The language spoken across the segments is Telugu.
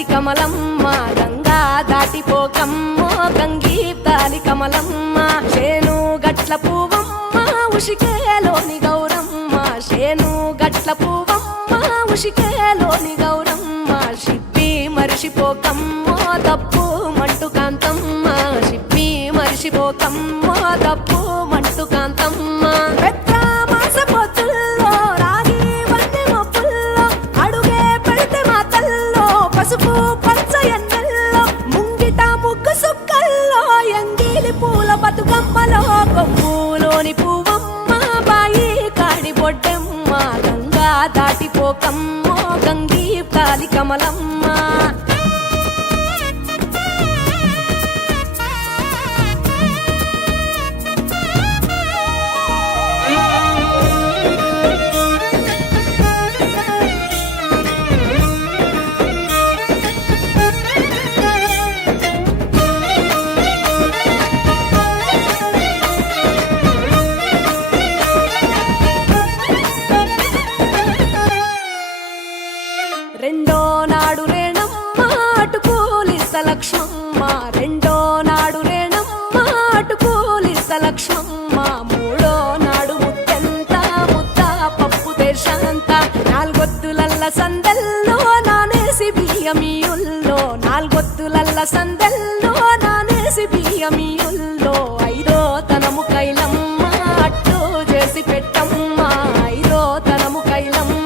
తాలి కమలమ్మ గంగా దాటిపోకమ్మ గంగీ తాలి కమలమ్మ శేను గట్ల పువ్వమ్మ ఉషికేలోని గౌరమ్మ శేను గట్ల పువ్వమ్మ ఉషికేలోని గౌరమ్మ షిప్పి మరిషిపోకమ్మ తప్పు మంటు కాంతమ్మ షిప్పి మరిషిపోకమ్మ తప్పు మంటు కాంతమ్మ పసుపు పచ్చ ఎన్నెల్లో ముంగిట ముగ్గు సుక్కల్లో ఎంగిలి పూల బతుకమ్మలో కొమ్ములోని పువ్వమ్మ బాయి కాడి బొడ్డెమ్మ గంగా దాటిపోకమ్మ గంగీ తాలి కమలమ్మ రెండో నాడు రేణమ్మ అటుకూలిస్త లక్ష్మమ్మ రెండో నాడు రేణమ్మ అటుకూలిస్త లక్ష్మమ్మ మూడో నాడు ముత్తెంత ముద్ద పప్పు దేశంత నాలుగొత్తులల్ల సందెల్లో నానేసి బియ్యమియుల్లో నాలుగొత్తులల్ల సందెల్లో నానేసి బియ్యమియుల్లో ఐదో తనము కైలమ్మ అట్టు చేసి పెట్టమ్మ ఐదో తనము కైలమ్మ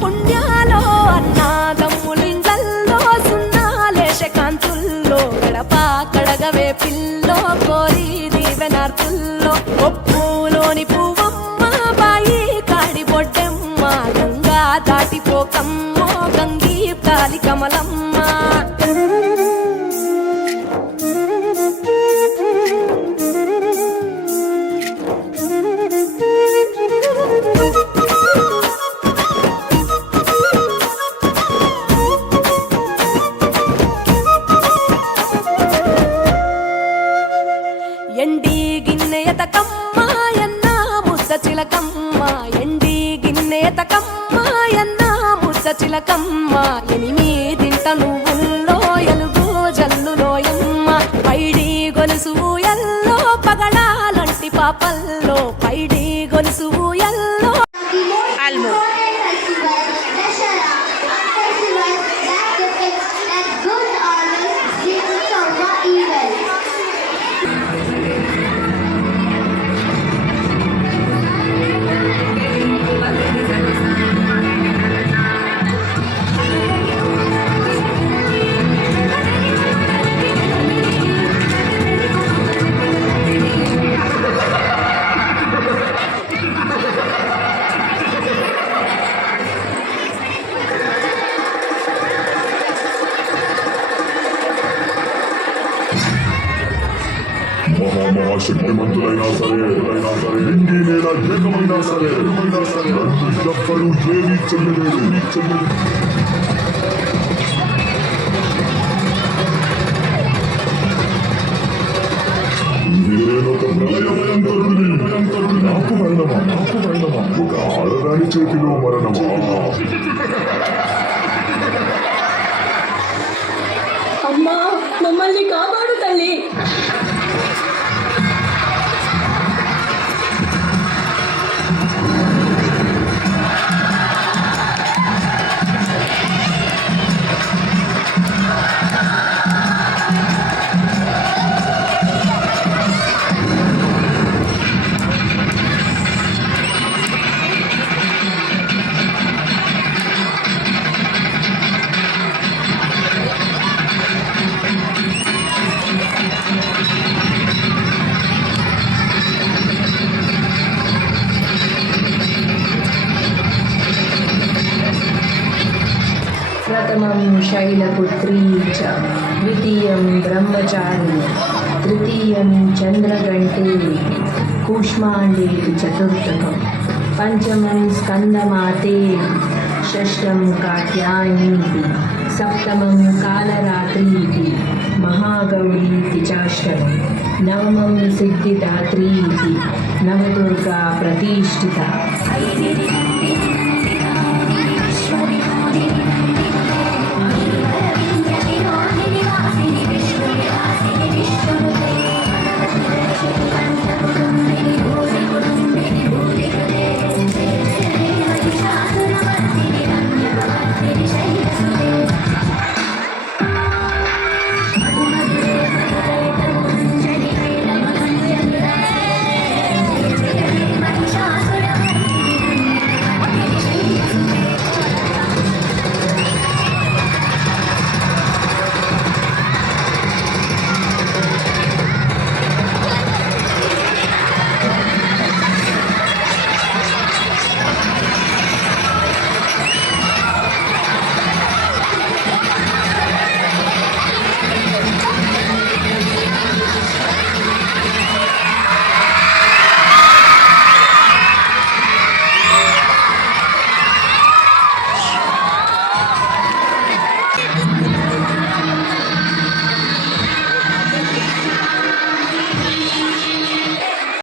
పుణ్యాలో అన్నాదమ్ములింగల్లో సున్నాలేశ కాంతుల్లో గడప కడగవే పిల్లో కోరి దీవెనార్తుల్లో ఒప్పులోని పువ్వమ్మ బాయి కాడి బొడ్డెమ్మ గంగా దాటిపోకమ్మ గంగీ తాలి కమలమ్మ ఎండి గిన్నెయతకమ్మ ఎన్న ముద్ద చిలకమ్మ ఎండి గిన్నెయతకమ్మ ఎన్న ముద్ద చిలకమ్మ ఎనిమిదింట నువ్వుల్లో ఎలుగు జల్లులోయమ్మ పైడి గొలుసు ఎల్లో పగడాలంటి పాపల్లో పైడి గొలుసు ఎల్లో మహాశక్తిమంతులైనా సరే నిండి నేల ఏకమైనా సరే ఎవ్వరూ ఏమీ చెల్లలేదు నేనొక ప్రళయభయంకరుడిని నాకు మరణమా ఒక ఆడదాని చేతిలో మరణమా అమ్మా మమ్మల్ని కాపాడు తల్లి प्रथमं शैलपुत्री च द्वितीयं ब्रह्मचारी तृतीयं चन्द्रघण्टे कूष्माण्डे चतुर्थकं पंचमं स्कन्दमाते षष्ठं कात्यायनी सप्तमं कालरात्रि महागौरीति चाष्टकं नवमं सिद्धिदात्री इति नवदुर्गा प्रतिष्ठिता।